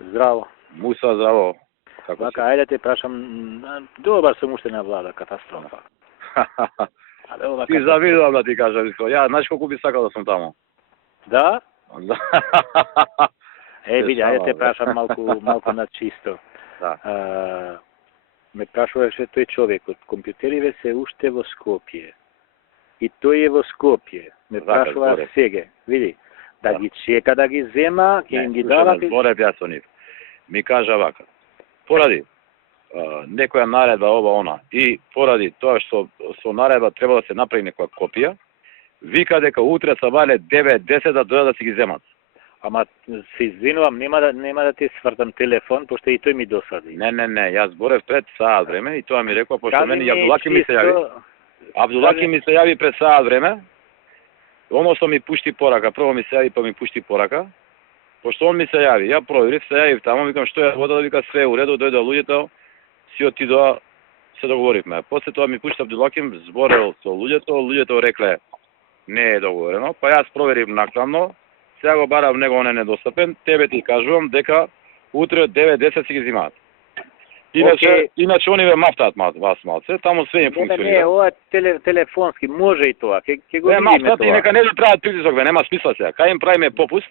Здраво. Муса, здраво. Како Вака, ајде те прашам, добар сум уште на влада, катастрофа. Але ова Ти завидувам да ти кажам, ја знаеш колку би сакал да сум таму. Да? Да. Види, ајде те прашам малку на чисто. Да. Ме прашуваше тој човекот, компјутериве се уште во Скопје. И тој е во Скопје. Ме прашува сега, види, да ги чека да ги зема, ќе им ги дава... Зборев ја со нив. Ми кажа вака, поради некоја наредба ова она и поради тоа што со наредба треба да се направи некоја копија, вика дека утре сабале 9-10 да дојдат да си ги земат. Ама се извинувам, нема да ти свртам телефон, пошто и тој ми досади. Не, јас зборев пред саат време и тоа ми рекоа, пошто мене Абдулаки ми се јави. Абдулаки ми се јави пред саат време. Оно што ми пушти порака, прво ми се јави па ми пушти порака. Пошто он ми се јави, ја проверив, се јавив таму, викам што е вода, да вика све у реду, дојде луѓето, си отидоа, се договоривме. После тоа ми пушти Абдулаки, зборел со луѓето рекле не е договорено, па јас проверив накнадно, сега го барав него, он е недостапен, тебе ти кажувам дека утре од 9-10 си ги зимаат. Иначе они ве мафтаат вас малце, таму све им функционира. Не, ова телефонски, може и тоа, ќе го видиме тоа. Не, мафтаат и нека не да прават притисок, нема смисла сега. Кај им правиме попуст?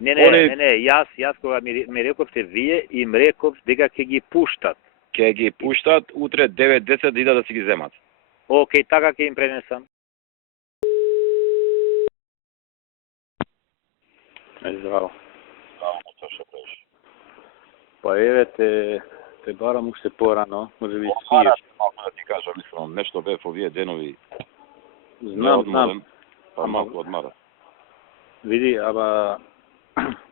Не, јас кога ми рековте вие, им реков дека ќе ги пуштат. Ќе ги пуштат утре 9-10 да идат да си ги земат. Океј, така ќе им пренесам. Здраво. Здраво, што правиш? Па еве те барам уште порано, може би спиеш. Малку да ти кажам, мислам, нешто бев овие денови. Знам. Па малку одмара. Види,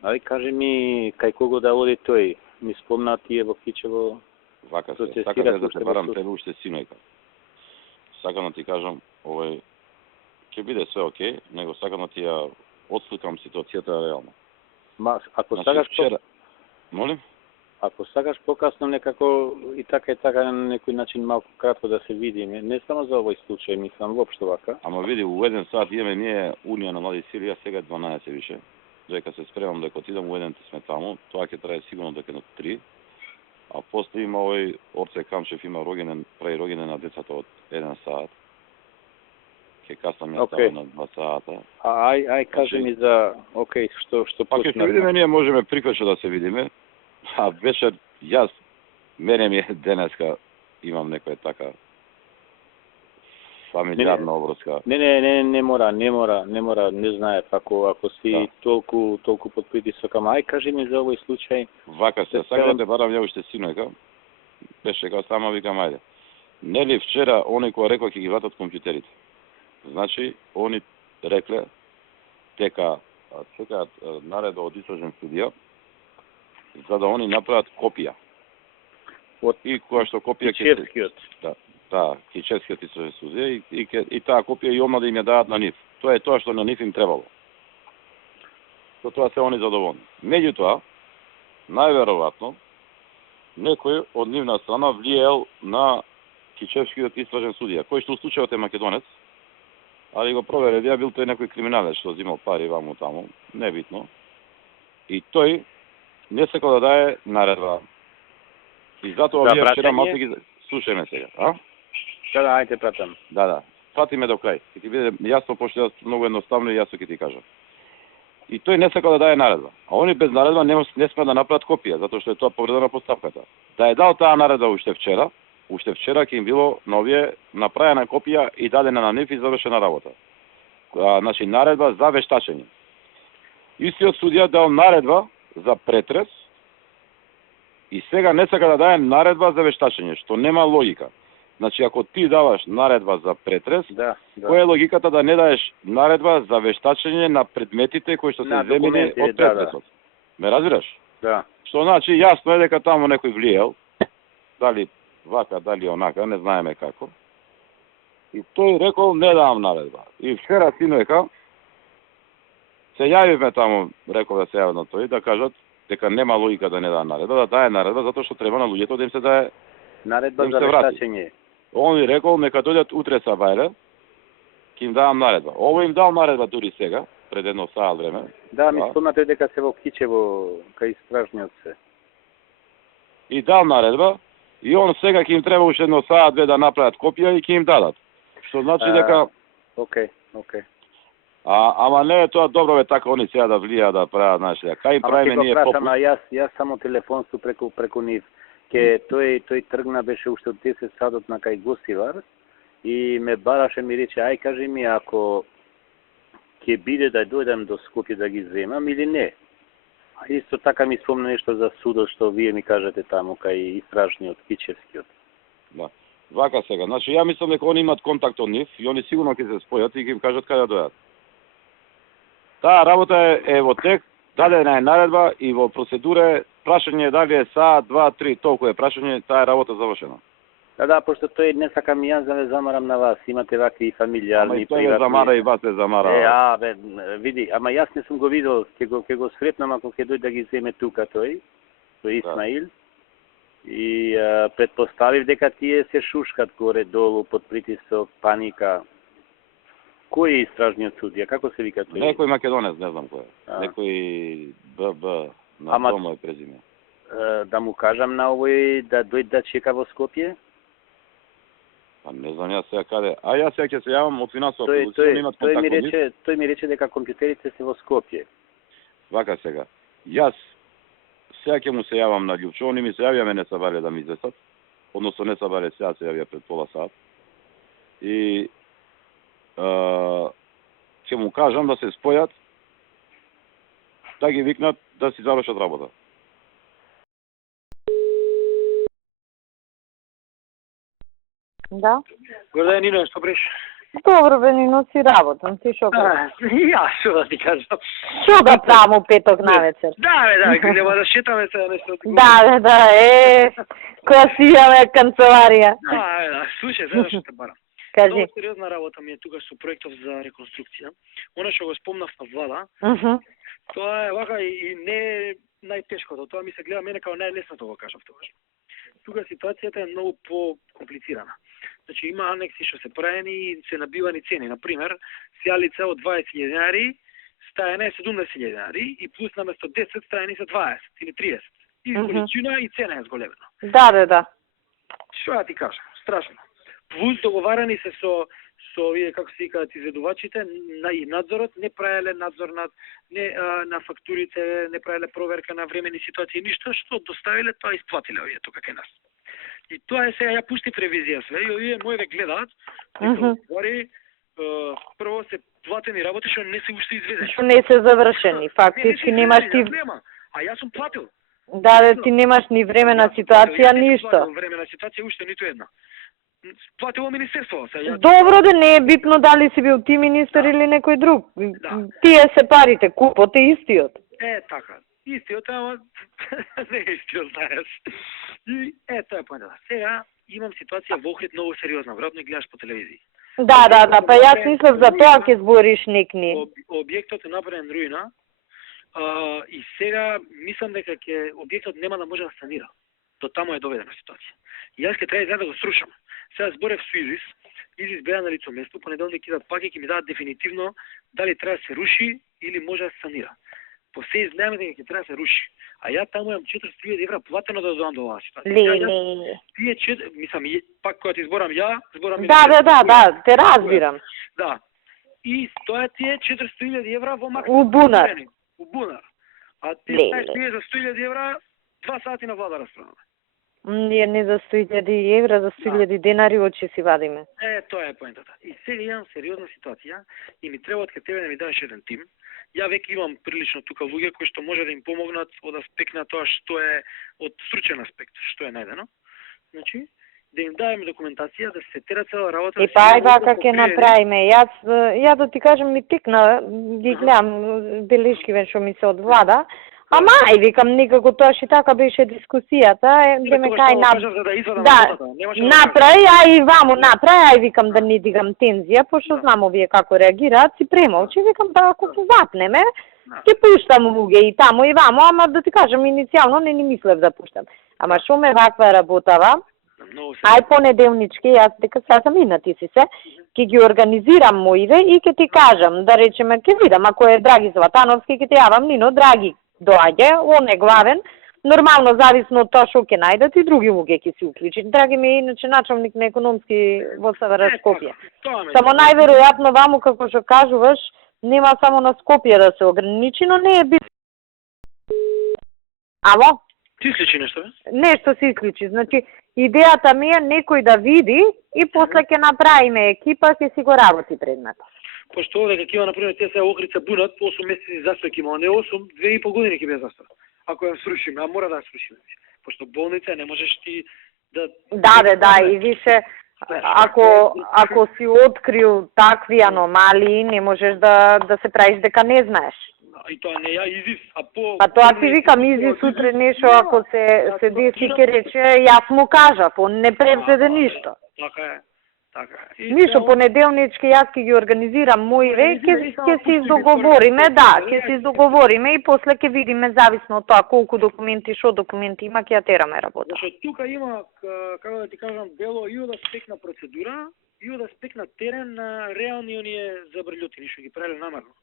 ај кажи ми кај кого да оди тој. Ми спомна тие во Кичево. Вака се, сакам да те барам тебе уште синојка. Сакам да ти кажам, ќе биде све окей, него сакам да ти ја отсликам ситуацијата реално. Ако сакаш вчера... Молим? Ако сакаш покасно некако и така на некој начин малку кратко да се видиме, не само за овој случај, мислам воопшто вака. Ама види, у 1 сат имаме ние Унија на млади сили, а сега 12 више. Дека се спремам дека отидам у 1 сме таму, тоа ќе трае сигурно дека на 3. А после има овој Орце Камчев има прави рогенен на децата од 1 сат. Ќе каснам ја ставам на 2 сата. Ај кажи ми за, окей, што па ќе се видиме, ние можеме приквече да се видиме. А вечер јас мене ми денеска имам некоја така фамилиарна обврска. Не мора, не знае ако си толку под притисок, ама ај кажи ми за овој случај. Вака се, сакам да те барам ја уште синојка. Беше као сама викам ајде. Нели вчера они кој рекоа ќе ги вратат компјутерите. Значи, они рекле дека чекаат наредба од истражен судија за да они направат копија. И која што копија ќе Да, Кичевскиот истражен судија и таа копија и одма да им ја дадат на нив. Тоа е тоа што на нив им требало. Со тоа се они задоволни. Меѓутоа, најверојатно некој од нивна страна влиел на Кичевскиот истражен судија, кој што у случајот е македонец, али го проверев, ја бил тој некој криминалец што земал пари ваму таму, небитно. И тој не сакал да даде наредба. И затоа овие вчера малку ги слушајме сега, а? Да, ајде пратам. Да. Прати ме до крај. Ќе ти биде јасно, пошто јас многу едноставно и јасно ќе ти кажам. И тој не сакал да даде наредба. А они без наредба не сме да направат копија, затоа што е тоа повреда на постапката. Да е дал таа наредба уште вчера ќе им било на овие направена копија и дадена на нив и завршена работа. Значи наредба за вештачење. Истиот судија дал наредба за претрес и сега не сака да даде наредба за вештачење, што нема логика. Значи, ако ти даваш наредба за претрес, која е логиката да не даеш наредба за вештачење на предметите кои што се земени од претресот? Ме разбираш? Да. Што значи, јасно е дека таму некој влиел, дали вака, дали онака, не знаеме како. И тој рекол, не давам наредба. И вчера синојка, се јавивме таму, рекол да се јават на тој, да кажат дека нема логика да не даде наредба, да даде наредба, затоа што треба на луѓето да им се даде наредба за вештачење. Он ми рекол, нека дојдат утре сабајле, ќе им давам наредба. Ово им дал наредба дури сега, пред едно саат време. Да, ми спомнате дека се во Кичево, кај истражниот се. и дал наредба, и он сега ќе им треба уште едно саат две да направат копија и ќе им дадат. Што значи дека Океј. Ама не е тоа добро бе така они сега да влија да прават, знаеш, кај им правиме ние попут. Ама јас само телефонство преку нив. Тој тргна беше уште од 10 сатот на кај Гостивар и ме бараше, ми рече, ај кажи ми ако ќе биде да дојдам до Скопје да ги земам или не. А исто така ми спомна нешто за судот што вие ми кажете таму кај истражниот Кичевскиот. Да. Вака сега, значи ја мислам дека они имат контакт од нив и они сигурно ќе се спојат и ќе им кажат каде да дојдат. Таа работа е во тек, дадена е наредба и во процедура прашање дали е саат, 2, 3, толку е прашање, таа работа завршена. Да, пошто тој не сакам јас да ве замарам на вас, имате вакви фамилијални Ама и тој замара и вас се замара. Види, ама јас не сум го видел, ќе го сретнам ако ќе дојде да ги земе тука тој Исмаил. И предпоставив дека тие се шушкат горе долу под притисок, паника. Кој е истражниот судија? Како се вика тој? Некој македонец, не знам кој е. Некој ББ на дома е презиме. Да му кажам на овој да дојде да чека во Скопје? Па не знам јас сега каде. А јас сега ќе се јавам од финансова продукција, имат контакт од нив. Тој ми рече дека компјутерите се во Скопје. Вака сега. Јас сега ќе му се јавам на Љупчо, они ми се јавија, не сабале да ми известат. Односно не сабале, сега се јавија пред пола сат. И ќе му кажам да се спојат, да ги викнат да си завршат работа. Да. Горда Нино, што бреш? Добро бе, Нино, си работам, ти шо правиш? Јас што да ти кажам. Шо да правам у петок навечер? Да, идеме да шетаме сега нешто. Да, која си имаме канцеларија. Да, слушај, сега што те барам. Кажи. Много сериозна работа ми е тука со проектов за реконструкција. Она што го спомнав на Влада, тоа е вака и не најтешкото, тоа ми се гледа мене како најлесното го кажав тогаш. Тука ситуацијата е многу по-комплицирана. Значи има анекси што се правени и се набивани цени. Например, сјалица од 20.000 денари стајана е 70.000 денари и плюс наместо 10 стајани се 20 или 30. И количина и цена е зголемена. Да. Што ја ти кажам? Страшно. Плюс договарани се со овие, како се викаат, изведувачите, и надзорот, не правеле надзор на фактурите, не правеле проверка на времени ситуации, ништо, што доставиле, тоа исплатиле овие тука кај нас. И тоа е сега, ја пуштив ревизија све, и овие мои ве гледаат, говори, прво се платени работи, што не се уште изведени. Што не се завршени, фактички немаш ти... А јас сум платил. Да, ти немаш ни времена ситуација, ништо. Времена ситуација уште ниту една. Платило министерство. Добро да не е битно дали си бил ти министер или некој друг. Тие се парите, купот е истиот. Така. Истиот, ама не е истиот, знаеш. И тоа е поинтата. Сега имам ситуација во Охрид многу сериозна, веројатно и гледаш по телевизија. Да, па јас мислев за тоа ќе збориш некни. Објектот е направен руина и сега мислам дека објектот нема да може да санира. До таму е доведена ситуација. И јас ќе треба да го срушам. Сега зборев со Изис беа на лицо место, понеделник идат пак и ќе ми дадат дефинитивно дали треба да се руши или може да се санира. По се изгледаме дека ќе треба да се руши. А ја таму имам 400.000 евра платено да дојдам до оваа ситуација. Тие мислам, пак кога ти зборам ја, зборам... Да, те разбирам. Да. И тоа тие 400.000 евра во максимум... У бунар. А тие за 100.000 евра 2 сати на влада расправаме. Ние не за 100.000 евра, за 100.000 денари очи си вадиме. Тоа е поентата. И сега имам сериозна ситуација и ми треба од кај тебе да ми дадеш еден тим. Ја веќе имам прилично тука луѓе кои што може да им помогнат од аспект на тоа што е од стручен аспект, што е најдено. Значи, да им дадеме документација, да се тера цела работа. И па вака ќе направиме. Ја да ти кажам ми текна, ги гледам белешки што ми се од Влада. Ама, викам, никако тоа и така беше дискусијата, деме кај направи, и ваму направи, викам да не дигам тензија, пошто знам овие како реагираат, си премолчи, викам, да ако се запнеме, ќе пуштам луѓе и таму и ваму, ама да ти кажам, иницијално не ни мислев да пуштам. Ама шо ме ваква работава, ај понеделнички, јас дека сега сам ина ти си се, ќе ги организирам моиве и ќе ти кажам, да речеме, ќе видам, ако е Драги Златановски, ќе ти јавам Нино, Драги, доаѓа, он е главен, Нормално, зависно од тоа што ќе најдат и други луѓе ќе се уклучат. Драги ми, иначе началник на економски во СВР Скопје. Само најверојатно ваму, како што кажуваш, нема само на Скопје да се ограничи, но не е бит. Ало? Ти исклучи нешто, бе? Нешто се исклучи. Значи, идејата ми е некој да види и после ќе направиме екипа, ќе си го работи предметот. Пошто овде како има, например, тие сега Охрица бунат, 8 месеци застој ќе има, не 8, 2,5 години ќе биде застој. Ако ја срушиме, а мора да ја срушиме. Пошто болница не можеш ти да... Да, и више, ако си открил такви аномалии, не можеш да се правиш дека не знаеш. И тоа не ја изис, Па тоа ти викам, изис утре нешто, ако се деси ке рече, јас му кажав, он не превзеде ништо. Така е. Ништо, понеделнички јас ќе ги организирам моиве, ќе се издоговориме, ќе се издоговориме и после ќе видиме зависно од тоа колку документи, што документи има, ќе ја тераме работа. Зашто тука има, како да ти кажам, дело и од аспект на процедура, и од аспект на терен на реални оние забрљотини што ги правеле намерно.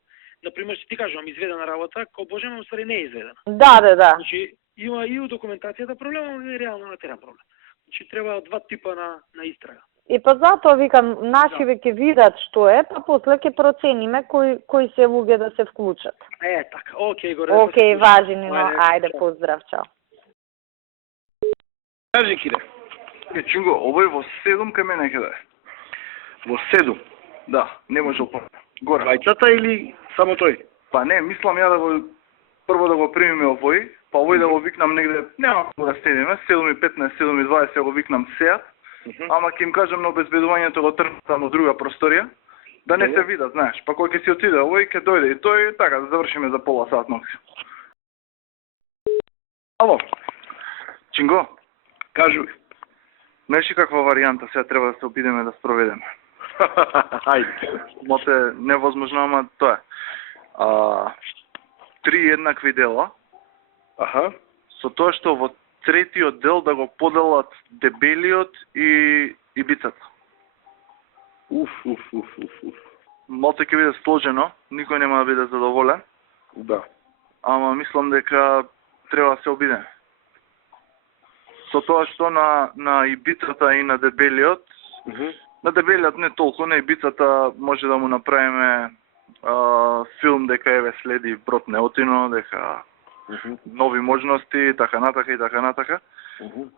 Например, што ти кажам, изведена работа, кој Божема ствари не е изведена. Да. Значи, има и у документацијата проблема, но и реално на терен проблем. Значи, треба два типа на истрага. И па затоа викам, нашиве ќе видат што е, па после ќе процениме кои се луѓе да се вклучат. Така, окей, горе. Окей, важи, но ајде, поздрав, чао. Кажи, Кире. Чунго, овој во 7 кај мене ќе да е. Во 7, да, не може опа. Горе. Вајцата или само тој? Па не, мислам ја да го прво да го примиме овој, па овој да го викнам негде, нема да седиме, 7:15, 7:20 го викнам сеат, ама ќе им кажам на обезбедувањето го тргнат на друга просторија, да не се видат, знаеш, па кој ќе си отиде овој ќе дојде и тој, така да завршиме за пола сат нокси. Ало, Чинго, Кажуј. знаеш ли каква варијанта сега треба да се обидеме да спроведеме? Ајде. Моте невозможно, ама тоа е. 3 еднакви дела, Аха. со тоа што во третиот дел да го поделат дебелиот и бицата. Уф. Моте ќе биде сложено, никој нема да биде задоволен, Да. ама мислам дека треба да се обиде. Со тоа што на ибицата и на дебелиот, на дебелиот не толку, на ибицата може да му направиме филм дека еве следи брод неотино, дека нови можности, така натака.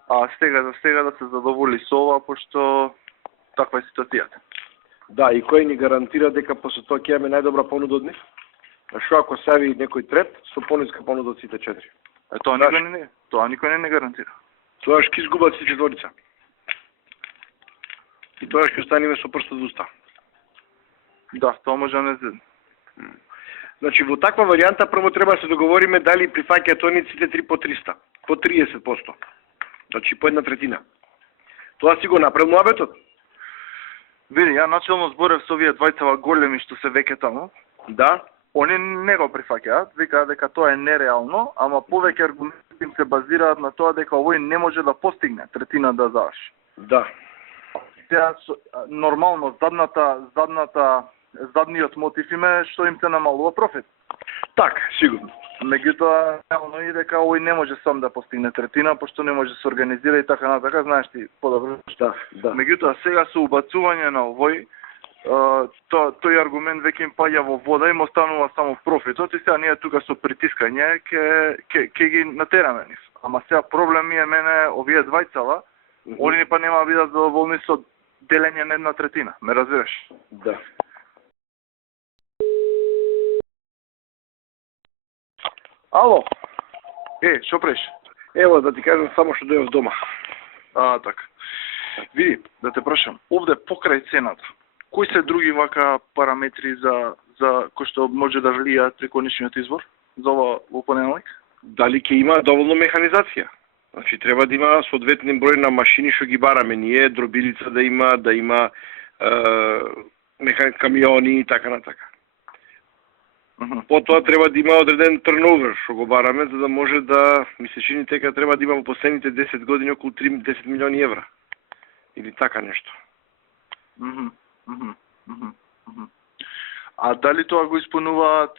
А за сега да се задоволи со ова, пошто таква е ситуацијата. Да, и кој ни гарантира дека после тоа ќе имаме најдобра понуда од нив? А што ако се яви некој трет со пониска понуда од сите 4? Тоа никој не гарантира. Тоа ќе изгубат сите четворица. И тоа ќе останеме со прстот во уста. Да, тоа може да не се. Значи, во таква варијанта прво треба да се договориме дали прифаќаат они сите 3 по 300, по 30%. Значи, по 1/3. Тоа си го направил муабетот. Види, ја начелно зборев со овие двајцава големи што се веќе таму. Да. Они не го прифаќаат, викаат дека тоа е нереално, ама повеќе аргументи им се базираат на тоа дека овој не може да постигне третина да заврши. Да. Сега нормално задниот мотив им е што им се намалува профит. Так, сигурно. Меѓутоа, реално и дека овој не може сам да постигне третина, пошто не може да се организира и така натака, знаеш ти подобро. Да. Меѓутоа, сега со убацување на овој, тој аргумент веќе им паѓа во вода и му останува само профитот и сега ние тука со притискање ќе ги натераме нив. Ама сега проблем ми е мене овие двајцава, они па нема да бидат задоволни со делење на 1/3, ме разбираш? Да. Ало. Што преш? Ево да ти кажам само што дојав дома. Така. Види, да те прашам, овде покрај цената, кои се други вака параметри за кои што може да влијаат при конечниот избор за ова во понеделник? Дали ќе има доволно механизација? Значи треба да има соодветен број на машини што ги бараме ние, дробилица да има камиони и така натака. Потоа треба да има одреден турновер што го бараме за да може да ми се чини дека треба да има во последните 10 години околу 10 милиони евра. Или така нешто. А дали тоа го исполнуваат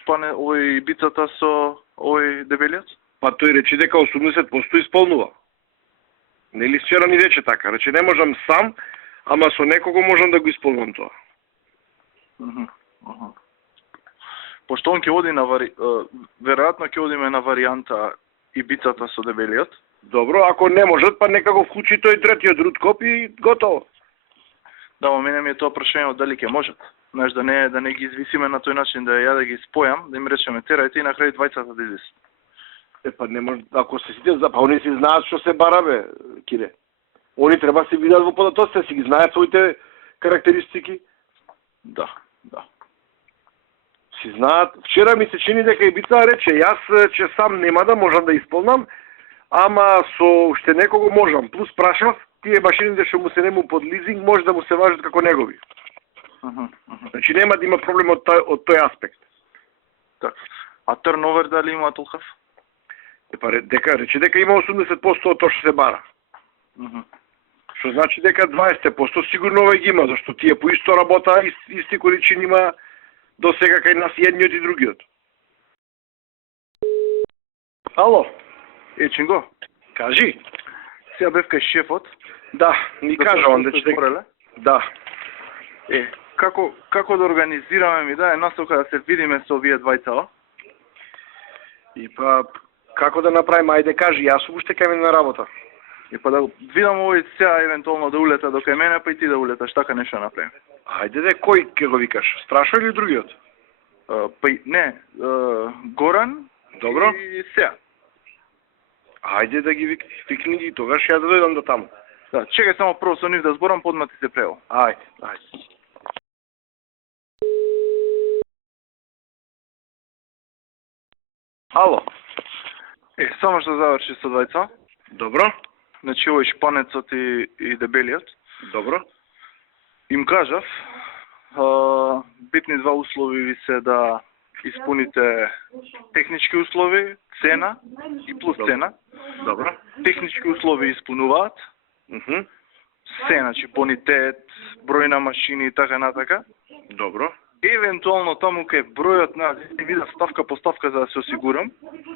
шпане овој бицата со овој дебелиот? Па тој рече дека 80% исполнува. Нели вчера ни рече така, рече не можам сам, ама со некого можам да го исполнам тоа. Пошто он ќе оди на веројатно ќе одиме на варијанта Ибицата со дебелиот. Добро, ако не можат, па нека го вклучи тој третиот Рудкоп и готово. Да, во мене ми е тоа прашање дали ќе можат. Знаеш, да не ги извисиме на тој начин, да ја да ги спојам, да им речеме терајте и на крај двајцата да извисат. Па не може, ако се сите па они си знаат што се бара бе, Кире. Они треба се видат во податоците, си ги знаат своите карактеристики. Да. Си знаат. Вчера ми се чини дека Ибица рече, јас че сам нема да можам да исполнам, ама со уште некого можам. Плюс прашав, тие машините што му се нему под лизинг може да му се важат како негови. Значи нема да има проблем од тој аспект. Така. А турновер дали има толков? Па рече дека има 80% од тоа што се бара. Што значи дека 20% сигурно овој ги има, зашто тие по исто работа, исти количини има до сега кај нас едниот и другиот. Ало, Чинго, кажи. сега бев кај шефот. Да, ми кажа он дека да. Како да организираме, ми даде насока да се видиме со овие двајца? И па како да направиме, ајде кажи, јас уште кај мене на работа. И па да видам овој сега евентуално да улета до кај мене, па и ти да улеташ, така нешто направиме. Ајде де, кој ќе го викаш? Страшо или другиот? Па не, Горан. Добро. И сега. Ајде да ги викни ги, тогаш ја да дојдам до таму. Да, чекај само прво со нив да зборам, подма ти се превел. Ајде. Ало. Само што заврши со двајца. Добро. Значи овој шпанецот и дебелиот. Добро. Им кажав, битни два услови ви се да испуните технички услови, цена и плюс цена. Добро. Технички услови испунуваат. Се, значи бонитет, број на машини и така натака. Добро. Евентуално таму кај бројот на вида ставка по ставка за да се осигурам.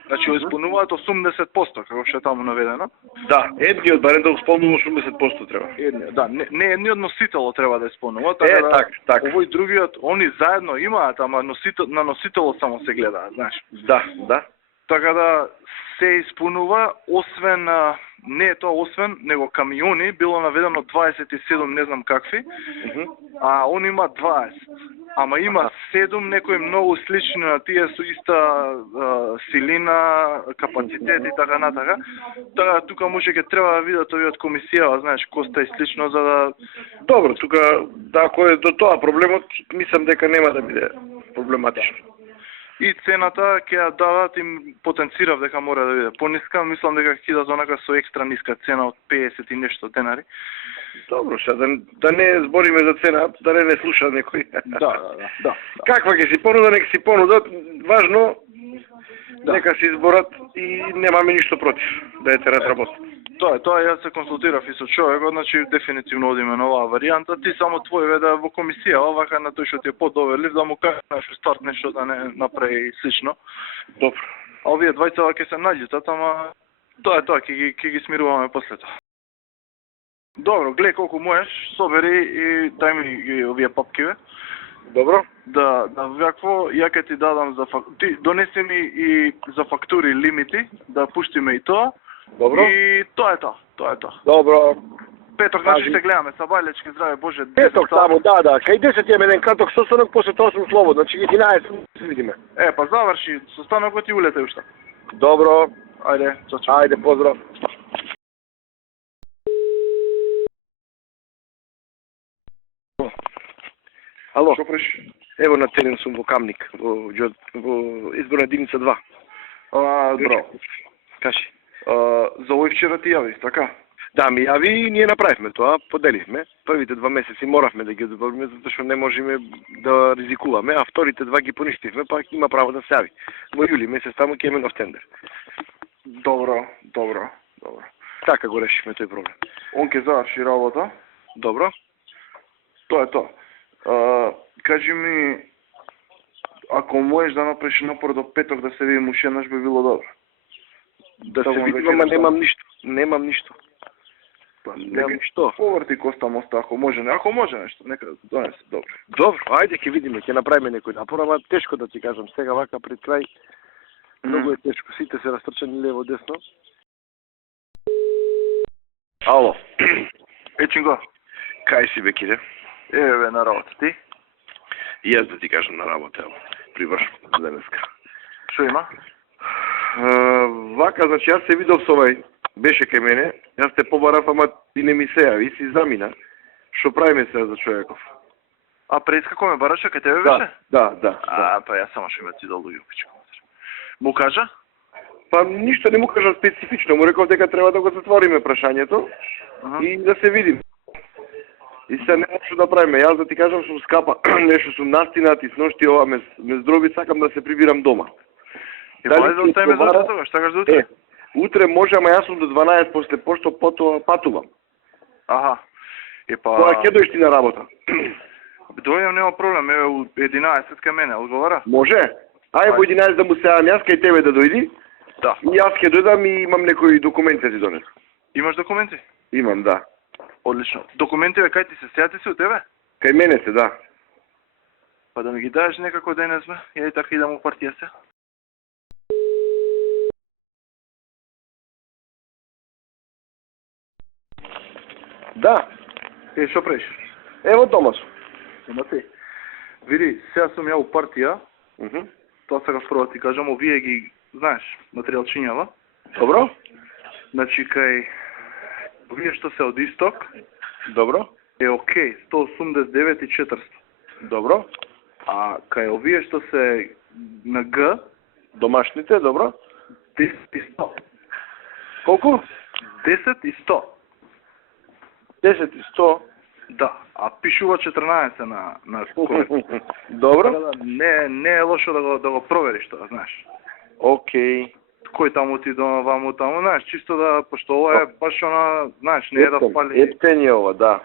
Значи исполнуваат 80%, како што е таму наведено. Да, едниот барем да исполнува 80% треба. Да, не едниот носителот треба да исполнува, така. Овој другиот, они заедно имаат, ама на носителот само се гледаат, знаеш. Да. Така да се исполнува, освен не е тоа освен, него камиони било наведено 27 не знам какви, а он има 20. Ама има 7 некои многу слични на тие со иста силина, капацитет и така натака. Така тука може ќе треба да видат овие од комисија, знаеш, коста и слично за да... Добро, тука да ако е до тоа проблемот, мислам дека нема да биде проблематично. И цената ќе ја дадат, им потенцирав дека мора да биде пониска, мислам дека ќе дадат онака со екстра ниска цена од 50 и нешто денари. Добро, да не збориме за цена, да не слуша некој. Да. Каква ќе си понуда, нека си понудат, важно нека си изборат и немаме ништо против да е терат работа. Тоа јас се консултирав и со човекот, значи дефинитивно одиме на оваа варијанта. Ти само твој да во комисија, овака на тој што ти е подоверлив, да му кажеш старт нешто да не направи слично. Добро. А овие двајца ќе се наѓутат, ама тоа ќе ги смируваме после тоа. Добро, гледај колку можеш, собери и дај ми ги овие папкиве. Добро. Да вакво, ја ќе ти дадам за ти донеси ми и за фактури лимити, да пуштиме и тоа. Добро. И тоа е тоа. Добро. Петок, значи се гледаме са Бајлечки, здраве Боже. Петок само, да. Кај 10 имаме еден краток состанок, после тоа сум слободен, значи ги 11 се видиме. Па заврши состанокот и улетај уште. Добро. Ајде, чао. Ајде, поздрав. Ало. Што правиш? Ево на терен сум во Камник, во изборна единица 2. Бро. Кажи. За овој вчера ти јави, така? Да, ми јави и ние направивме тоа, поделивме. Првите 2 месеци моравме да ги одобриме, затоа што не можеме да ризикуваме, а вторите 2 ги поништивме, па има право да се јави. Во јули месец таму ќе имаме нов тендер. Добро. Така го решивме тој проблем. Он ќе заврши работа. Добро. Тоа е тоа. Кажи ми, ако можеш да направиш напор до петок да се видим уште еднаш би било добро. Да се видим, ама немам ништо. Немам ништо. Па, Немам ништо. поврти коста моста, ако може нешто, нека да донесе, добро. Добро, ајде ќе видиме, ќе направиме некој напор, ама тешко да ти кажам, сега вака пред крај, многу е тешко, сите се растрчани лево десно. Ало. Ечинго, Кај си бе, Кире? еве на работа, ти? И јас да ти кажам на работа, ево, привршувам денеска. Шо има? Вака, значи, јас се видов со овај, беше кај мене, јас те побарав, ама ти не ми се јави, си замина. Шо правиме сега за човеков? А пред како ме бараше, кај тебе беше? Да. Па јас само што ме ти долуѓу, пичко. Му кажа? Па ништо не му кажа специфично, му реков дека треба да го затвориме прашањето и да се видим. И се нема што да правиме. Јас да ти кажам сум скапа, нешто сум настинат и сношти ова ме здроби, сакам да се прибирам дома. Дали да оставиме за утре тогаш, сакаш за утре? Утре може, ама јас сум до 12 после пошто потоа патувам. Аха. Кога ќе дојдеш ти на работа? Дојдам, нема проблем, еве у 11 кај мене, одговара? Може? Ај во 11 да му се јавам јас кај тебе да дојди. Да. И јас ќе дојдам и имам некои документи да ти донесам. Имаш документи? Имам, да. Одлично. Документиве кај ти се, сејате се од тебе? Кај мене се, да. Па да ми ги даеш некако денес, бе? Ја така идам у партија се. Да. Шо правиш? Ево дома сум. Дома ти. Види, сега сум ја у партија, тоа сега прво ти кажам, овие ги, знаеш, материјалчињава. Добро? Значи, кај овие што се од исток, Добро. е окей, 189 и 400. Добро. А кај овие што се на Г, Домашните, добро. 10 и 100. Колку? 10 и 100. 10 и 100. Да, а пишува 14 на корек. Добро. Не е лошо да го провериш тоа, знаеш. Окей. Кој таму ти дома, ваму таму, знаеш, чисто да, пошто ова е баш она, знаеш, не е да фали. Ептен е ова, да.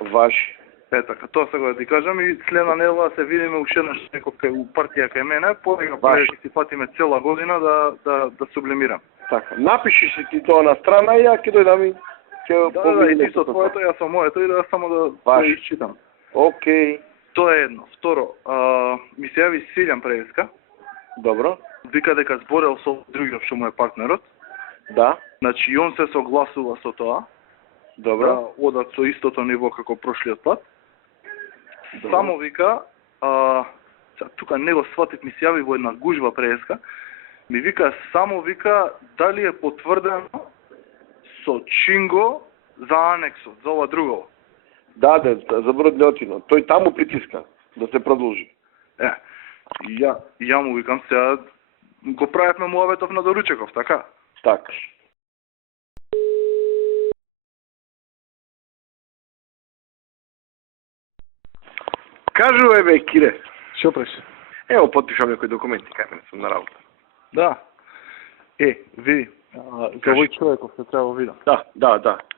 Важи. Така, тоа сега да ти кажам и следна недела се видиме уште еднаш некој кај у партија кај мене, повеќе ќе си патиме цела година да сублимирам. Така, напиши си ти тоа на страна и ја ќе дојдам и ќе Да, и ти со твоето, јас со моето и да само да исчитам. Окей. Тоа е едно. Второ, ми се јави Силјан преска. Добро. Вика дека зборел со другиот што му е партнерот. Да. Значи и он се согласува со тоа. Добро. Да одат со истото ниво како прошлиот пат. Добро. Само вика, тука не го сватив, ми се јави во една гужва преска. Ми вика, само вика, дали е потврдено со Чинго за анексот, за ова друго. Да, за Бродњотино. Тој таму притиска да се продолжи. Ја му викам сега, го правевме муаветов на доручеков, така? Така. Кажувај бе, Кире. Шо преш? Ево, потпишам некои документи, кај мене сум на работа. Да. Види, за овој човеков се треба видам. Да.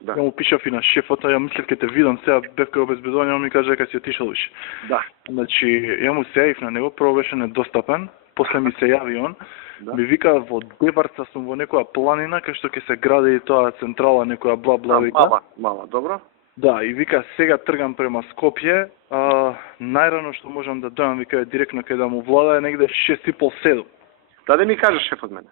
Ја му пишав и на шефота, ја мислев ке те видам, сега бев кај обезбедување, он ми каже дека си отишол више. Да. Значи, ја му се јавив на него, прво беше недостапен, после ми се јави он, ми вика во Деварца сум во некоја планина, кај што ќе се гради тоа централа, некоја бла вика. Мала, добро. Да, и вика сега тргам према Скопје, најрано што можам да дојам, вика директно кај да му влада е негде 6:30-7. Да ми кажа шефот мене.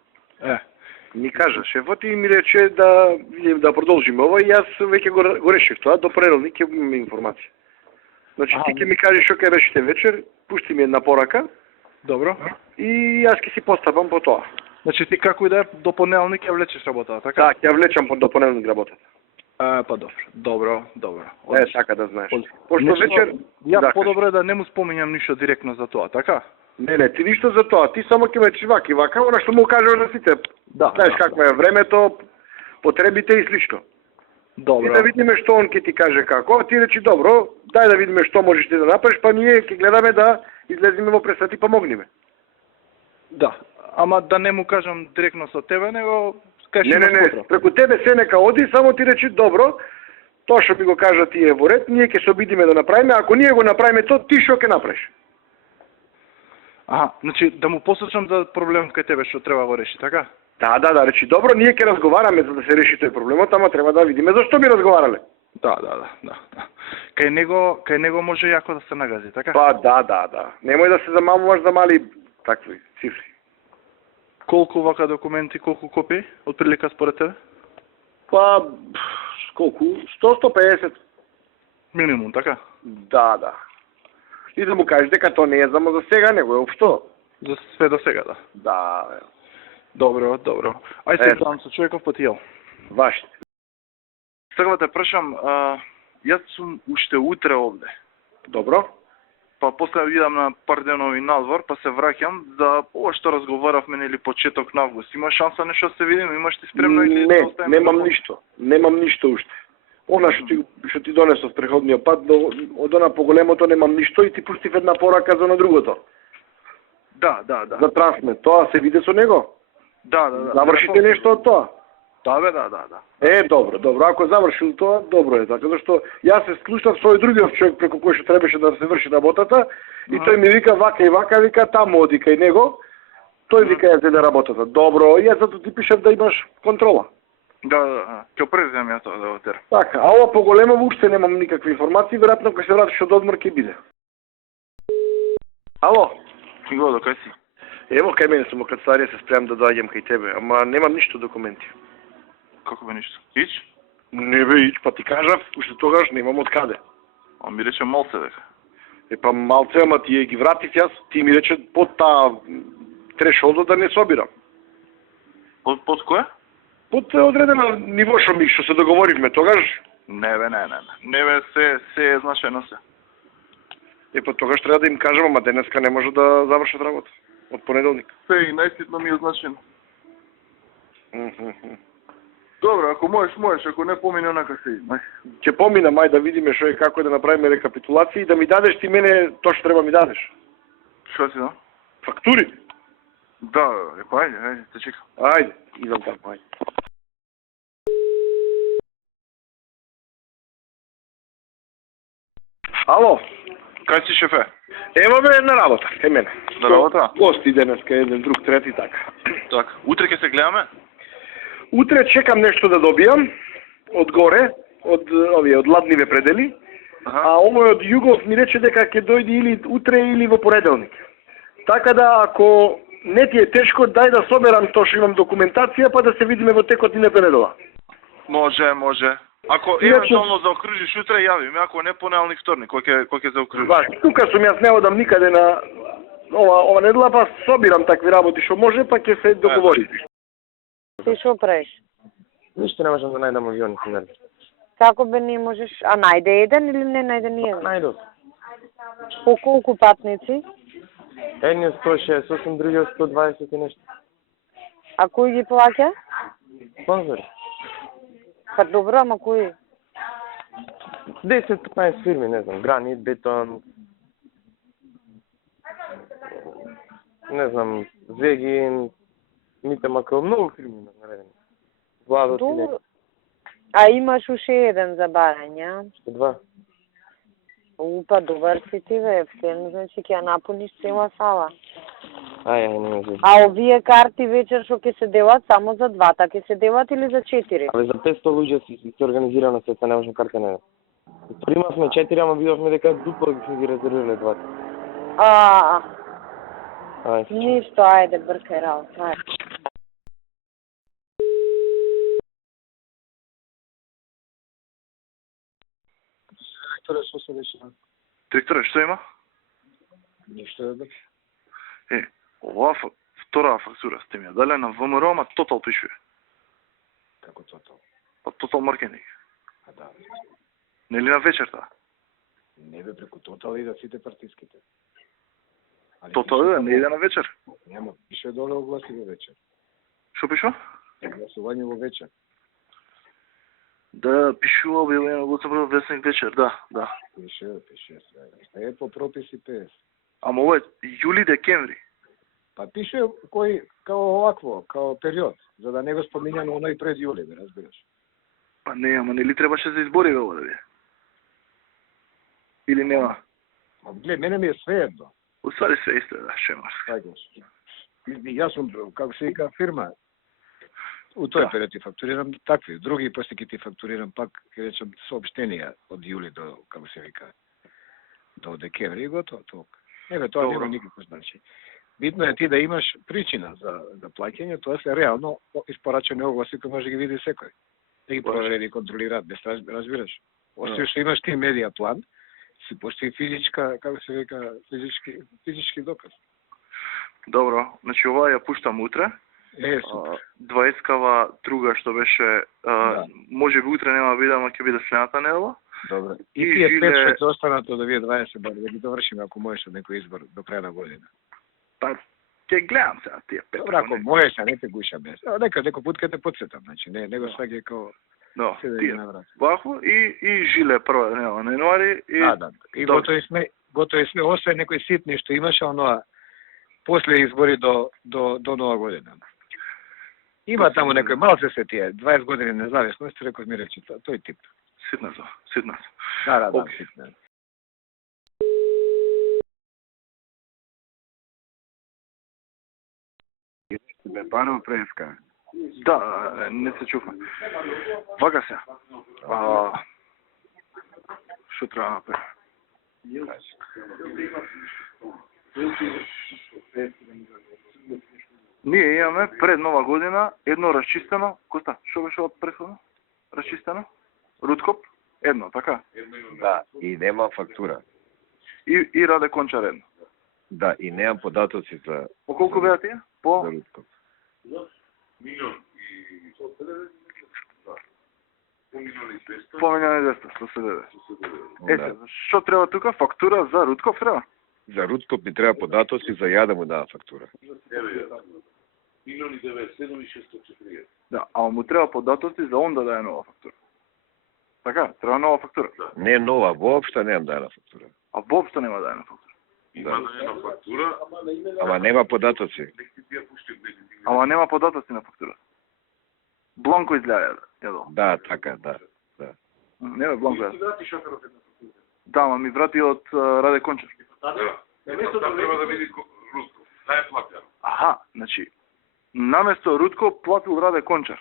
Ми кажа шефот и ми рече да продолжиме ова и јас веќе го решив тоа, до понеделник ќе имаме информација. Значи ти ќе ми кажеш што ќе решите вечер, пушти ми една порака. Добро. И јас ќе си постапам по тоа. Значи ти како и да е до понеделник ќе влечеш работата, така? Да, ќе влечам до понеделник работата. Па добро. Така да знаеш. Пошто вечер ја подобро да не му споминјам ништо директно за тоа, така? Не, ти ништо за тоа. Ти само ќе ме чиваки вака, она што му кажеш на сите. Да. Знаеш какво е времето, потребите и слично. Добро. И да видиме што он ќе ти каже како. Ти речи добро, дај да видиме што можеш ти да направиш, па ние ќе гледаме да излеземе во пресад и помогнеме. Да. Ама да не му кажам директно со тебе, него Не, преку тебе се нека оди, само ти речи добро, тоа што би го кажа ти е во ред, ние ќе се обидиме да направиме, ако ние го направиме тоа, ти што ќе направиш? Аха, значи да му посочам за проблем кај тебе што треба го реши, така? Да, речи, добро, ние ќе разговараме за да се реши тој проблемот, ама треба да видиме зашто би разговарале. Да. Кај него може јако да се нагази, така? Па да. Немој да се замамуваш за мали такви цифри. Колку вака документи, колку копии, отприлика според тебе? Па, колку? 100-150. Минимум, така? Да. И да му кажеш дека тоа не е само за сега, него е општо. За све до сега, да. Да. Добро. Ај се там со човеков потиел. Вашите. Сега да те прашам, јас сум уште утре овде. Добро. Па после идам на пар денови надвор, па се враќам за ова што разговаравме нели почеток на август. Има шанса нешто се видиме, имаш ти спремно или Не, немам ништо уште. Она што ти донесов преходниот пат, од она поголемото немам ништо и ти пустив една порака за на другото. Да. За трансмет, тоа се види со него? Да. Завршите нешто од тоа? Да. Добро. Ако завршил тоа, добро е, така зашто јас се слушав со другиот човек преку кој што требаше да се врши работата и тој ми вика вака и вака, вика таму оди кај него. Тој вика ја зеде работата. Добро, јас зато ти пишав да имаш контрола. Да. Ќе преземам ја тоа да го терам. Така, а ова поголемо уште немам никакви информации, веројатно кога се вратиш од одмор ќе биде. Ало? Годо, кај си? Ево кај мене сум во канцеларија, се спремам да доаѓам кај тебе, ама немам ништо документи. Како бе ништо? Ич? Не бе ич, па ти кажав, уште тогаш немам од каде. А ми рече малце дека. Па малце, ама ти ги вратив јас, ти ми рече под таа трешолдо да не собирам. Под која? Под одредено ниво што се договоривме тогаш. Не бе, се е значено се. Па тогаш треба да им кажам, ама денеска не може да завршат работа. Од понеделник. Се и најситно ми е значено. Добро, ако можеш, ако не помине онака се иди. Ќе поминам, ај да видиме што е, како е да направиме рекапитулација и да ми дадеш ти мене тоа што треба ми дадеш. Што си да? Фактури? Да, па ајде, те чекам. Ајде, идам таму, ајде. Ало? Кај си шефе? Ево бе на работа, кај мене. На работа? Гости денеска, еден, друг, трети, така. Така, утре ќе се гледаме? Утре чекам нешто да добијам од горе, од ладниве предели. А овој од југов ми рече дека ќе дојде или утре или во понеделник. Така да ако не ти е тешко, дај да соберам тоа што имам документација, па да се видиме во текот и недела. Може. Ако евентуално заокружиш утре, јави ме, ако не понеделник, вторник, кој ќе заокружиш. Баш, тука сум јас, не одам никаде на ова недела, па собирам такви работи што може, па ќе се договори. Ти што правиш? Ништо не можам да најдам авион, нели? Како бе не можеш? А најде еден или не најде ни еден? Најдов. По колку патници? Едниот 168, другиот 120 и нешто. А кој ги плаќа? Спонзори. Па добро, ама кој? 10-15 фирми, не знам, Гранит, Бетон, не знам, Звегин, Мите Макал, многу фирми наредени. Владот и не. А имаш уште еден за барање? Што два. Па добар си ти бе, Ефтен, значи ќе ја напуниш цела сала. Ај, не може. А овие карти вечер што ќе се делат, само за двата ќе се делат или за 4? Абе, за 500 луѓе се организирано се не можам карта не. Примавме 4, ама видовме дека дупло ги резервирале двата. Ништо, ајде, бркај работа. Директоре, што се дешава? Директоре, што има? Ништо бе. Оваа втора фактура сте ми ја дале на ВМРО, ама Тотал пишува. Како Тотал? Па Тотал маркетинг. А да. Нели на вечерта? Не бе, преку Тотал и да сите партиските. Тотал не иде на вечер? Нема, пише доле огласи во вечер. Што пишува? Гласување во вечер. Да, пишува објавено во Црвен весник вечер, да. Пише све. Е по прописи ПС. Ама ова е јули-декември. Па пише кој као овакво, као период, за да не го споминјано оној пред јули, бе, разбираш. Па не, ама нели требаше за избори ова да бе? Или нема? Глед, мене ми е све едно. Уствари све исто да, шемар. Јас сум, како се вика, фирма. У тој период ти фактурирам такви, други после ќе ти фактурирам пак, ќе речам, сообщенија од јули до, како се вика, до декември и готово толку. Еве, тоа нема никакво значење. Битно е ти да имаш причина за плаќање, тоа се реално испорачани огласи кои може да ги види секој. Да ги провери и контролира, без разбираш. Освен што имаш ти медија план, си постои физичка, како се вика, физички доказ. Добро, значи ова ја пуштам утре. Супер. 20-кава друга што беше, може би утре нема биде, ама ќе биде следната недела. Добро. И тие 5 што останато да вие 20 бар, да ги довршиме ако можеш од некој избор до крај на година. Па ќе гледам сега тие 5. Добро, ако можеш, не те гуша без. Некој пут ќе те потсетам, значи не го сваќај како се да ги наврати. Вако и жиле прва недела на јануари и да. И готови сме освен некои ситни што имаше оноа после избори до нова година. Има таму некој малце се тие 20 години независност, реков ми рече тој тип. Ситна. Да, ситна. Бе паро преска. Да, не се чуфа. Вака се. Што треба направи? Ние имаме пред нова година едно расчистено, Коста, што беше од претходно? Расчистено? Руткоп? Едно, така? Да, и нема фактура. И Раде Кончар едно. Да, и немам податоци за... По колку беа тие? По... За Руткоп. По милион и 200, 190. Што треба тука? Фактура за Руткоп треба? За Руткоп ми треба податоци за ја да му дава фактура. Да, ама му треба податоци за он да даде нова фактура. Така, треба нова фактура. Не нова, воопшто немам дајна фактура. А воопшто нема дајна фактура. Има дајна фактура, ама нема податоци. Ама нема податоци на фактура. Бланко изгледа, јадо. Да, така, да. Не, Бланко е. Да, ама ми врати од Раде Кончар. Наместо да треба да види Рутков. Таа е платена. Аха, значи, наместо Рутков платил Раде Кончар.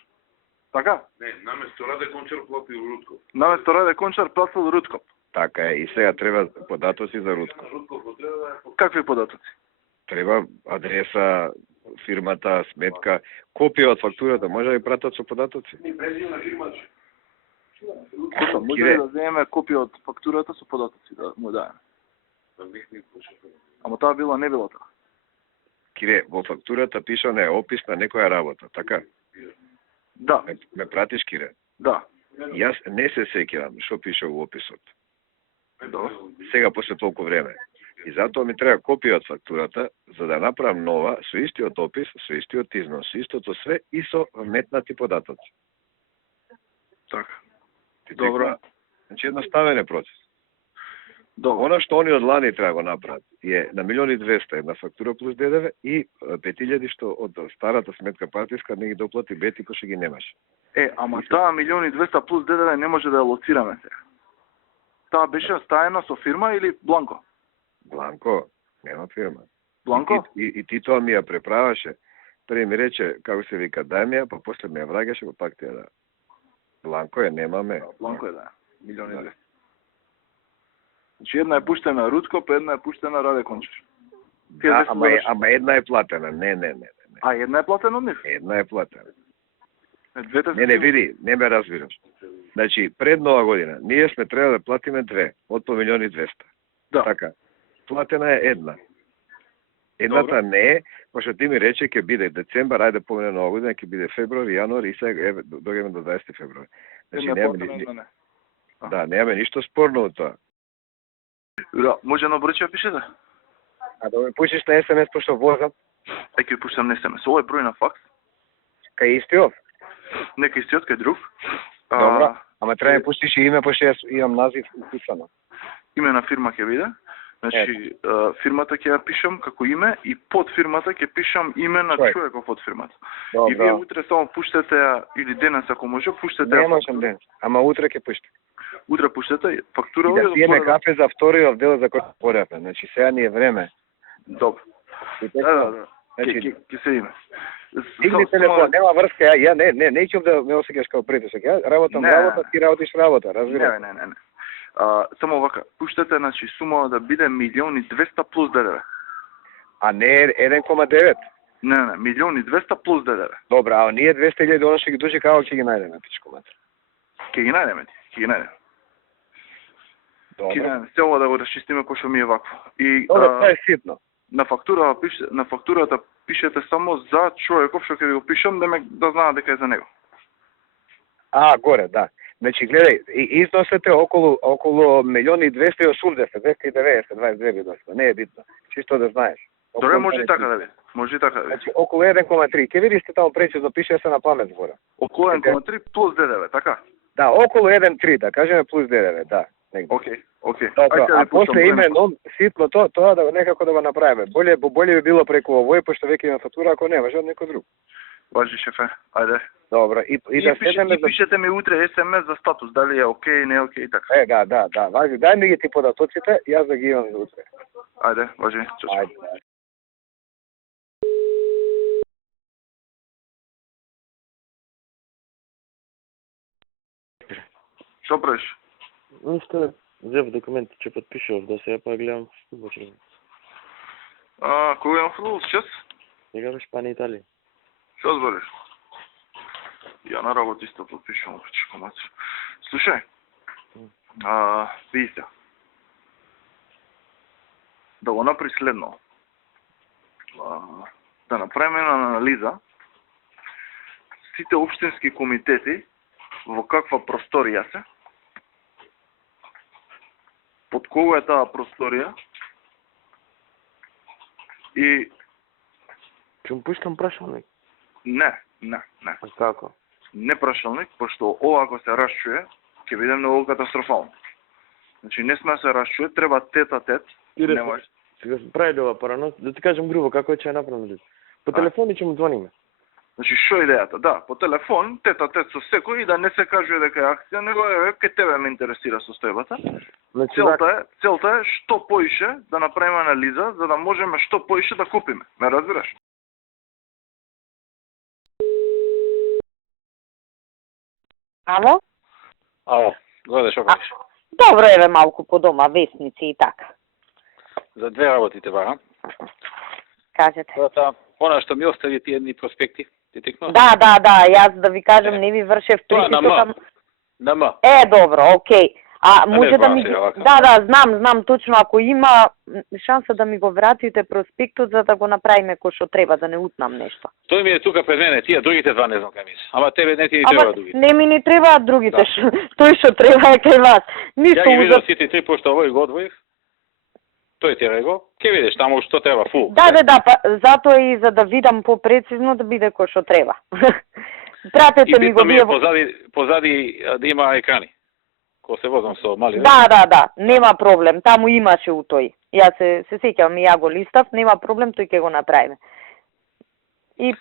Така? Не, наместо Раде Кончар платил Рутков. Наместо Раде Кончар платил Рутков. Така е, и сега треба податоци за Рутков. Какви податоци? Треба адреса, фирмата, сметка, копија од фактурата, може да ја пратат со податоци? Може да земеме копија од фактурата со податоци, да му дајаме. Ама таа била, не била така. Кире, во фактурата пиша не опис на некоја работа, така? Да. Ме пратиш, Кире? Да. Јас не се сеќавам што пише во описот. Да. Сега после толку време. И затоа ми треба копија од фактурата за да направам нова со истиот опис, со истиот износ, со истото све и со вметнати податоци. Така. Добро. Значи едноставен е процес. Добро. Она што они од лани треба го направат е на 1.200.000 една фактура плюс ДДВ и 5.000 што од старата сметка партиска не ги доплати бети кој што ги немаше. Ама таа 1.200.000 плюс ДДВ не може да ја лоцираме сега. Таа беше стаена со фирма или Бланко? Бланко, нема фирма. Бланко? И ти тоа ми ја преправаше. Први ми рече, како се вика, дај ми ја, па после ми ја враќаше, па пак ти ја да. Бланко ја немаме. Бланко е да. 1.200.000. Значи една е пуштена Руткоп, една е пуштена Раде Кончар. Да, ама една е платена. Не. А една е платена од нив? Една е платена. Двете Не, види, не ме разбираш. Значи, пред нова година, ние сме треба да платиме две, од по 1.200.000. Да. Така. Платена е една. Едната не е, пошто ти ми рече ќе биде децембар, ајде помине нова година, ќе биде февруари, јануари и сега дојдеме до 20 февруари. Значи, немаме ништо спорно од тоа. Да, може на број пишете? А да ме пушиш на SMS пошто возам? Ќе пуштам на SMS. Овој број на факс? Кај истиот? Нека истиот, кај друг. Добро, ама треба да пуштиш и име, пошто јас имам назив уписано. Име на фирма ќе биде. Значи, фирмата ќе ја пишам како име и под фирмата ќе пишам име на човеков од фирмата. Добро. И вие утре само пуштете ја, или денес ако може, пуштете ја. Не можам денес, ама утре ќе пуштам. Утре пуштете фактура. И да пиеме кафе за вториот дел за кој порепе. Значи сега ни е време Добро. Да. Значи, Ќе се име. Дигни телефон, нема врска, ја не ичам да ме осеќаш као притисок. Ја работам работа, ти работиш работа, разбираш? Не. Само вака, пуштате, значи, сума да биде 1.200.000 плюс ДДВ. А не 1,9. Не, 1.200.000 плюс ДДВ. Добра, а ние 200.000 она што ги души како ќе ги најдеме, пичко мат. Ќе ги најдеме. Добра. Цело да го расчистиме пошто ми е вакво. И Добра, тоа е ситно. на фактурата пишете само за човеков што ќе ви го пишам да знаат дека е за него. А, горе, да. Значи, гледај, износете околу 1.280.000, 290, 22 бидоста, не е битно. Чисто да знаеш. Добре, може и така да биде. Значи, околу 1,3. Ке видиш таму прецизно пише се на памет збора. Околу 1,3 плюс ДДВ, така? Да, околу 1,3, да кажеме плюс ДДВ, да. Окей. Добро, а после имено ситно тоа да некако да го направиме. Боле би било преку овој, пошто веќе има фактура, ако не може од некој друг. Важи, шефе, ајде. Добро, и да седнеме за... пишете ми утре СМС за статус, дали е окей, не е окей, така. Да, важи, дај ми ги ти податоците, јас да ги имам за утре. Ајде, важи, чао. Ајде. Што правиш? Ништо, взев документи, че подпишав да се па гледам футбол. Кој е футбол час? Сега в Шпанија, Италија. Што збориш? Ја на работа исто подпишувам, пичко мач. Слушај, види се. Да го направи следно. Да направиме анализа сите општински комитети во каква просторија се, под кога е таа просторија и... Чум пуштам прашалник? Не. А како? Не прашалник, пошто ова ако се расчуе, ќе биде многу катастрофално. Значи не сме се расчуе, треба тет-а-тет. Не може. Сега се прави ова парано, да ти кажам грубо како ќе ја направиме. По телефон ќе му звониме. Значи што е идејата? Да, по телефон, тет-а-тет со секој и да не се кажува дека е акција, него ке тебе ме интересира состојбата. Значи, целта е што поише да направиме анализа, за да можеме што поише да купиме. Ме разбираш? Ало? Горе, шо правиш? Добро, еве малку по дома, вестници и така. За две работите бара. Кажете. Она што ми остави ти едни проспекти, ти текно? Да, јас да ви кажам, не ви вршев притисокам. На М. Добро, окей. А може да ми... вака. Да, знам точно, ако има шанса да ми го вратите проспектот за да го направиме кој што треба, да не утнам нешто. Тој ми е тука пред мене, тие другите два не знам кај ми се. Ама тебе не ти ни треба другите. Не ми ни требаат другите, тој што треба е кај вас. Ништо Ја ги видов сите три, пошто овој го одвоив. Тој ти рего, ќе видиш таму што треба фул. Да, па затоа и за да видам попрецизно да биде кој што треба. Пратете ми го вие. И позади да има екрани. Ко се возам со мали. Да, нема проблем. Таму имаше у тој. Јас се сеќавам и ја го листав, нема проблем, тој ќе го направиме. И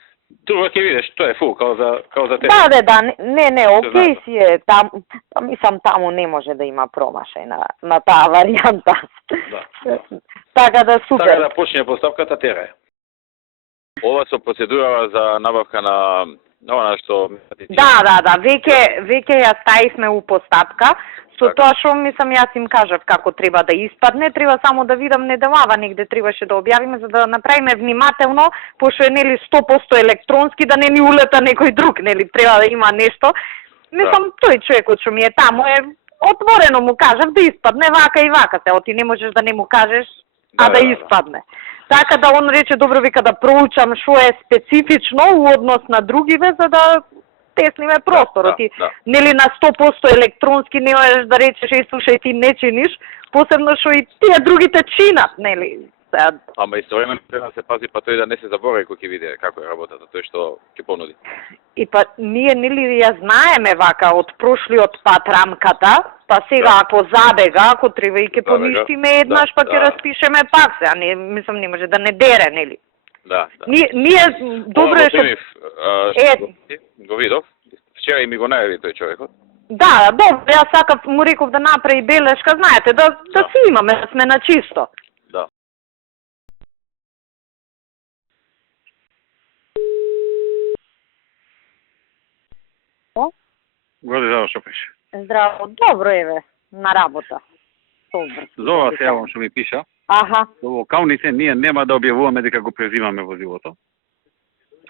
тука ќе видиш, тоа е фул као за тебе. Да, не, окей си е. Мислам таму не може да има промашај на таа варијанта. Да. Така да супер. Така да почне поставката тера. Ова со процедура за набавка на она што... Да, веќе ја ставивме у постапка, со тоа што мислам јас им кажав како треба да испадне, треба само да видам неделава негде требаше да објавиме за да направиме внимателно, пошто е нели 100% електронски да не ни улета некој друг, нели треба да има нешто. Мислам тој човекот што ми е таму е отворено му кажав да испадне вака и вака, ти не можеш да не му кажеш да испадне. Така да он рече, добро вика да проучам што е специфично у однос на другиве, за да тесниме просторот. Нели на 100% електронски не можеш да речеш, слушај, ти не чиниш, посебно што и тие другите чинат, нели? Ама истовремено треба да се пази па тој да не се заборави кој ќе види како е работата, тој што ќе понуди. И па ние нели ја знаеме вака од прошлиот пат рамката, па сега ако забега, ако треба и ќе поништиме еднаш, па ќе распишеме пак се, а не мислам не може да не дере, нели? Да. Ние добро е што го видов. Вчера и ми го најави тој човекот. Да, добро, јас сакав му реков да направи белешка, знаете, да си имаме, да сме на чисто. Горе, здраво, што пише? Здраво, добро еве, на работа. Добро. Зова се јавам што ми пиша. Аха. Во локалните ние нема да објавуваме дека го презимаме возилото.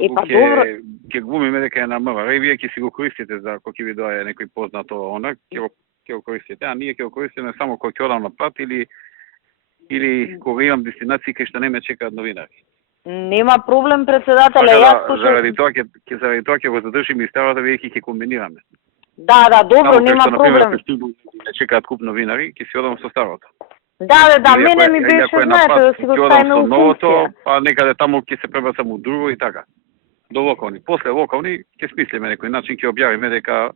Па добро. Ќе глумиме дека е на МВР и вие ќе си го користите за кога ќе ви доаѓа некој познато она, ќе го користите, а ние ќе го користиме само кога ќе одам на пат или кога имам дестинации кај што не ме чекаат новинари. Нема проблем, председателе, јас слушам. Заради тоа ќе го задржиме иставата, вие ќе комбинираме. Да, добро, нема проблем. Не чекаат куп новинари, ќе си одам со старото. Да, мене ми беше, знаете, да си го ставиме у функција. А некаде таму ќе се пребацам у друго и така. До локални. После локални ќе смислиме некој начин, ќе објавиме дека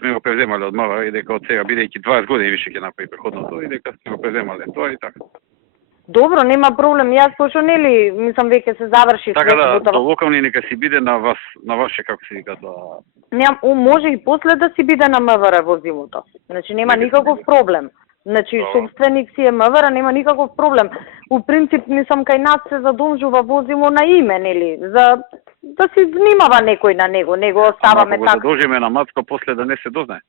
сме го преземале од МВР и дека од сега, бидејќи 20 години више ќе направи преходното и дека сме го преземале тоа и така. Добро, нема проблем. Јас пошто нели, мислам веќе се заврши. Така да, до локални нека си биде на вас, на ваше, како се вика, може и после да си биде на МВР возилото. Значи нема никаков проблем. Значи собственик си е МВР, нема никаков проблем. У принцип, мислам, кај нас се задолжува возило на име, нели, за да си внимава некој на него, оставаме така. Ако го задолжиме на мацко, после да не се дознае.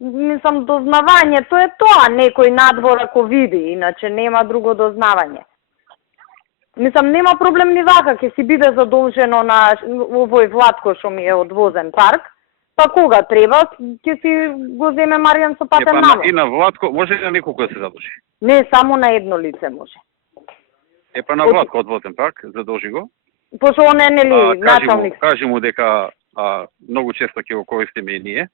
Мислам, дознавањето е тоа, некој надвор ако види, иначе нема друго дознавање. Мислам, нема проблем ни вака, ќе си биде задолжено на овој Владко што ми е одвозен парк, па кога треба, ќе си го земе Маријан со патен намор. И на Владко, може ли на неколку да се задолжи? Не, само на едно лице може. На Владко одвозен парк, задолжи го. Пошто он е, нели, началник. Кажи му дека многу често ќе го користиме и ние.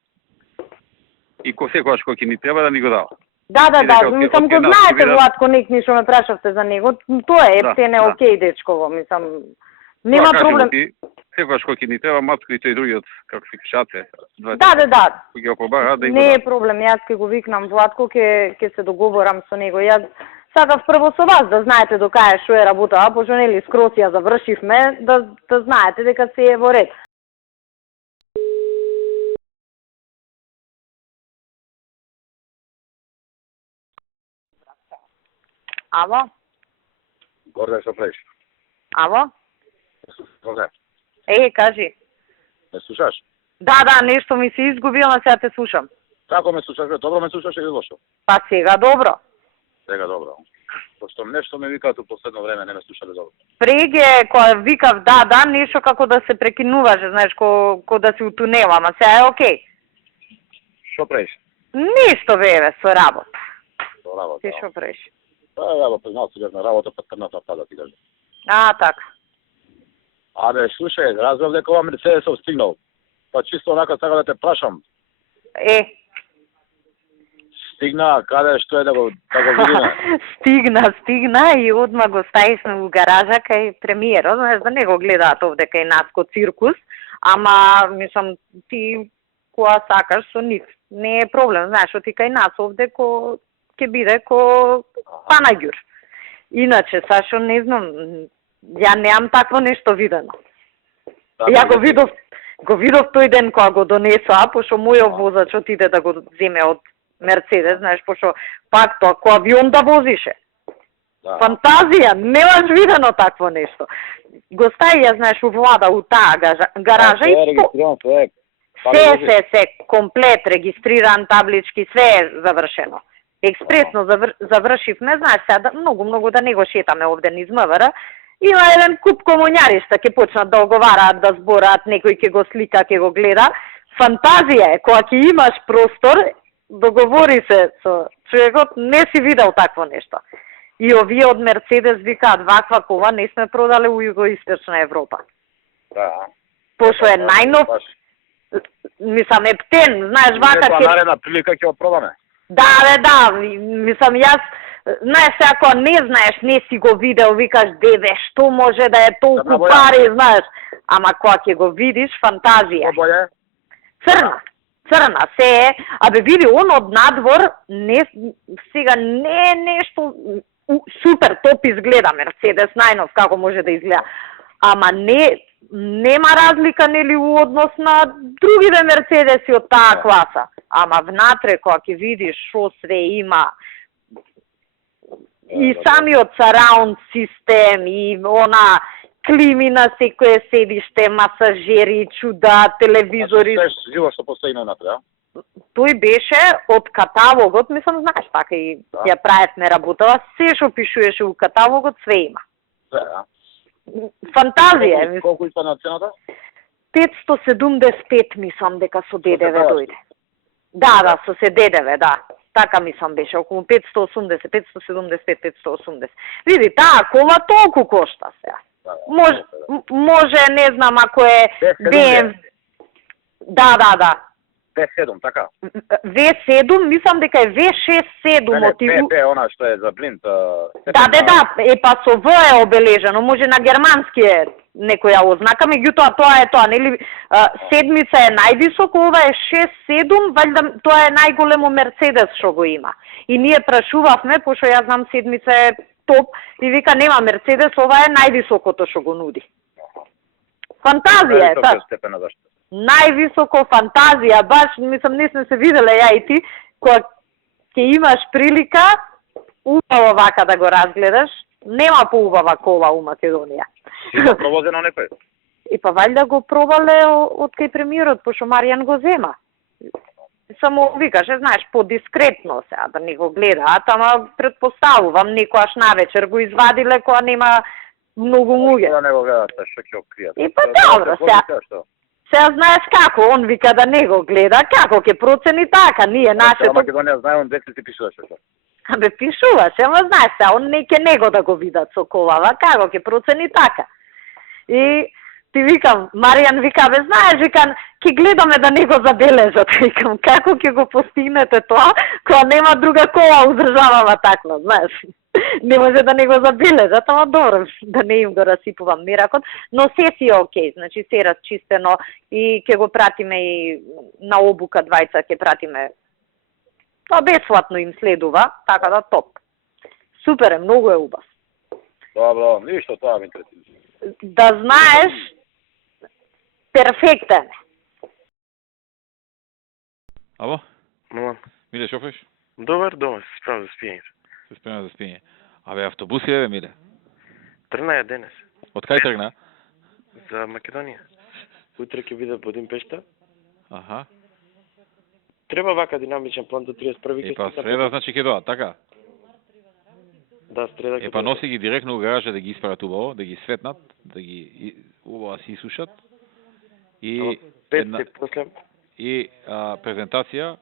И секогаш кога ќе ни треба да ни го дава. Да, мислам го знаете Владко, некни што ме прашавте за него, тоа е ептен е окей дечково, мислам, нема проблем. Секогаш кога ќе ни треба Матко и тој другиот, како се кишате. Да. Ќе го побара да не е проблем, јас ќе го викнам Владко, ќе се договорам со него. Јас сакав прво со вас да знаете до кај што е работа, пошто нели скрос ја завршивме, да знаете дека се е во ред. Ало? Горде, што правиш? Ало? Горде. Кажи. Ме слушаш? Да, нешто ми се изгубило, сега те слушам. Како ме слушаш? Добро ме слушаш или лошо? Па сега добро. Сега добро. Пошто нешто ме викаат у последно време, не ме слушале добро. Преге, кога викав да, нешто како да се прекинуваше, знаеш, ко да си у тунела, ама сега е окей. Што правиш? Ништо бе, со работа. Со работа? Ти што правиш? Ја го признал си на работа, па трната пада ти кажа. Така. Абе, слушај, разбрав дека ова Мерцедесов стигнал. Па чисто онака сакам да те прашам. Стигна, каде, што е да го видиме? Стигна и одма го ставивме у гаража кај премиерот, знаеш да не го гледаат овде кај нас ко циркус, ама, мислам, ти кога сакаш со нив, не е проблем, знаеш, ти кај нас овде ќе биде ко Панаѓур. Иначе, Сашо, не знам, ја немам такво нешто видено. Ја го видов тој ден кога го донесоа, пошто мојот возач отиде да го земе од Мерцедес, знаеш, пошто пак тоа ко авион да возише. Фантазија, немаш видено такво нешто. Го ставија, знаеш, у влада, у таа гаража и се, комплет, регистриран, таблички, све е завршено. Експресно завршивме, знаеш, сега многу да не го шетаме овде низ МВР. Има еден куп комуњаришта, ќе почнат да оговараат, да збораат, некој ќе го слика, ќе го гледа. Фантазија е, кога ќе имаш простор, договори се со човекот, не си видел такво нешто. И овие од Мерцедес викаат, ваква кола не сме продале у Југоисточна Европа. Пошто е најнов, мислам, ептен, знаеш, вака ќе... Наредна прилика ќе го пробаме. Да, мислам, јас, знаеш, ако не знаеш, не си го видел, викаш, деве, што може да е толку пари, знаеш, ама кога ќе го видиш, фантазија. Црна, се е, абе види, он од надвор, сега не е нешто супер топ изгледа Мерцедес, најнов, како може да изгледа, ама нема разлика, нели, у однос на другите Мерцедеси од таа класа. Ама внатре, кога ќе видиш шо све има, и самиот сараунд систем, и клими на секое седиште, масажери, чуда, телевизори. Се живо што постои на напред, Тој беше од каталогот, мислам, знаеш, така и ја правевме работава, се што пишуваше у каталогот, све има. Фантазија е. Колку испадна цената? 575 мислам дека со ДДВ дојде. Да, со се ДДВ, да. Така мислам беше, околу 580, 575, 580. Види, таа кола толку кошта сега. Може, не знам, ако е BMW. Да. V7, така? V7, мислам дека е V67 мотиву. Не, она што е за блинд. Да, па со В е обележено, може на германски е некоја ознака, меѓутоа тоа е тоа, нели, седмица е највисоко, ова е 6-7, валјда тоа е најголемо Мерцедес што го има. И ние прашувавме, пошто јас знам седмица е топ, и вика нема Мерцедес, ова е највисокото што го нуди. Фантазија е, та. Највисоко фантазија, баш, мислам, не сме се виделе ја и ти, кога ќе имаш прилика, убаво вака да го разгледаш, нема поубава кола у Македонија. Има провозено некој? И па валјда го пробале од кај премиерот, пошто Маријан го зема. Само викаше, знаеш, подискретно сега, да не го гледаат, ама предпоставувам, некојаш навечер го извадиле, кога нема многу луѓе. Да не го гледаат, што ќе откријат. И па добро, сега знаеш како, он вика да не го гледа, како ќе процени така, ние нашето... Македонија знае, он дете ти пишуваше тоа. Абе, пишуваше, ама знаеш сега, он не ќе него да го видат со колава, како ќе процени така. И ти викам, Маријан вика, бе, знаеш, викам, ќе гледаме да не го забележат, викам, како ќе го постигнете тоа, кога нема друга кола удржавава таква, знаеш. Не може да не го забележат, ама добро, да не им го расипувам миракот, но се си е окей, значи се е расчистено и ќе го пратиме и на обука двајца, ќе пратиме. Тоа бесплатно им следува, така да топ. Супер е, многу е убав. Добро, ништо тоа ми интересира. Да знаеш, перфектен. Ало? Милан. Миле, шофриш? Добар, се справам за спиењето. Се спремя за спиење. Абе, автобус е, Миле? Тргна ја денес. Од кај тргна? За Македонија. Утре ќе биде Будимпешта. Аха. Треба вака динамичен план до 31-ви. И па среда значи ќе доа, така? Да, среда ќе. Е па носи ги директно у гаража да ги испарат убаво, да ги светнат, да ги убаво се исушат. И после и презентација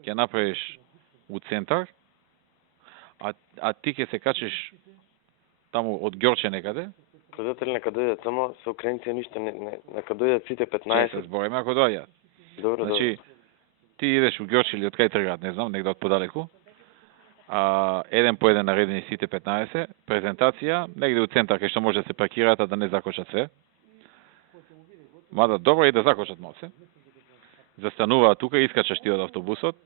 ќе направиш у центар. А ти ќе се качиш таму од Ѓорче некаде? Продатели нека дојдат, само со украинци ништо нека дојдат сите 15. Се збориме ако дојдат. Добро, значи, ти идеш у Ѓорче или од кај тргаат, не знам, негде од подалеку. Еден по еден наредени сите 15, презентација, негде у центар кај што може да се паркираат, а да не закочат се. Мада добро и да закочат малце. Застануваат тука, искачаш ти од автобусот,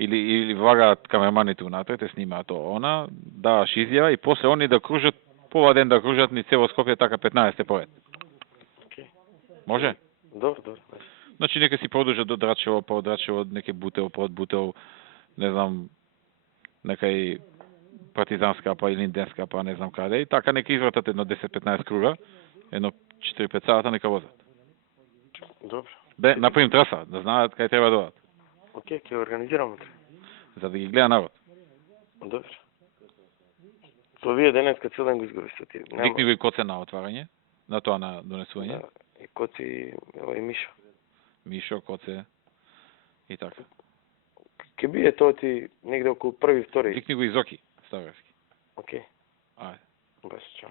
или вагаат камерманите унатре, те снимаат она, даваш изјава и после они да кружат, пола ден да кружат ни цело Скопје, така 15 поред. Може? Добро. Значи нека си продолжат до Драчево, па од Драчево, неке Бутел, па од Бутел, не знам, некај Партизанска, па Илинденска, па не знам каде, и така нека извратат едно 10-15 круга, едно 4-5 сата нека возат. Добро. Бе, направим траса, да знаат кај треба да одат. Океј, ќе организираме. За да ги гледа народ. Добро. Со вие денеска цел ден го изгубисте ти. Викни го и Коце на отварање, на тоа на донесување. Да, и Коци, и Мишо. Мишо, Коце и така. Ке биде тоа ти негде околу 1-2. Викни го и Зоки, Ставровски. Океј. Ајде. Бас, чао.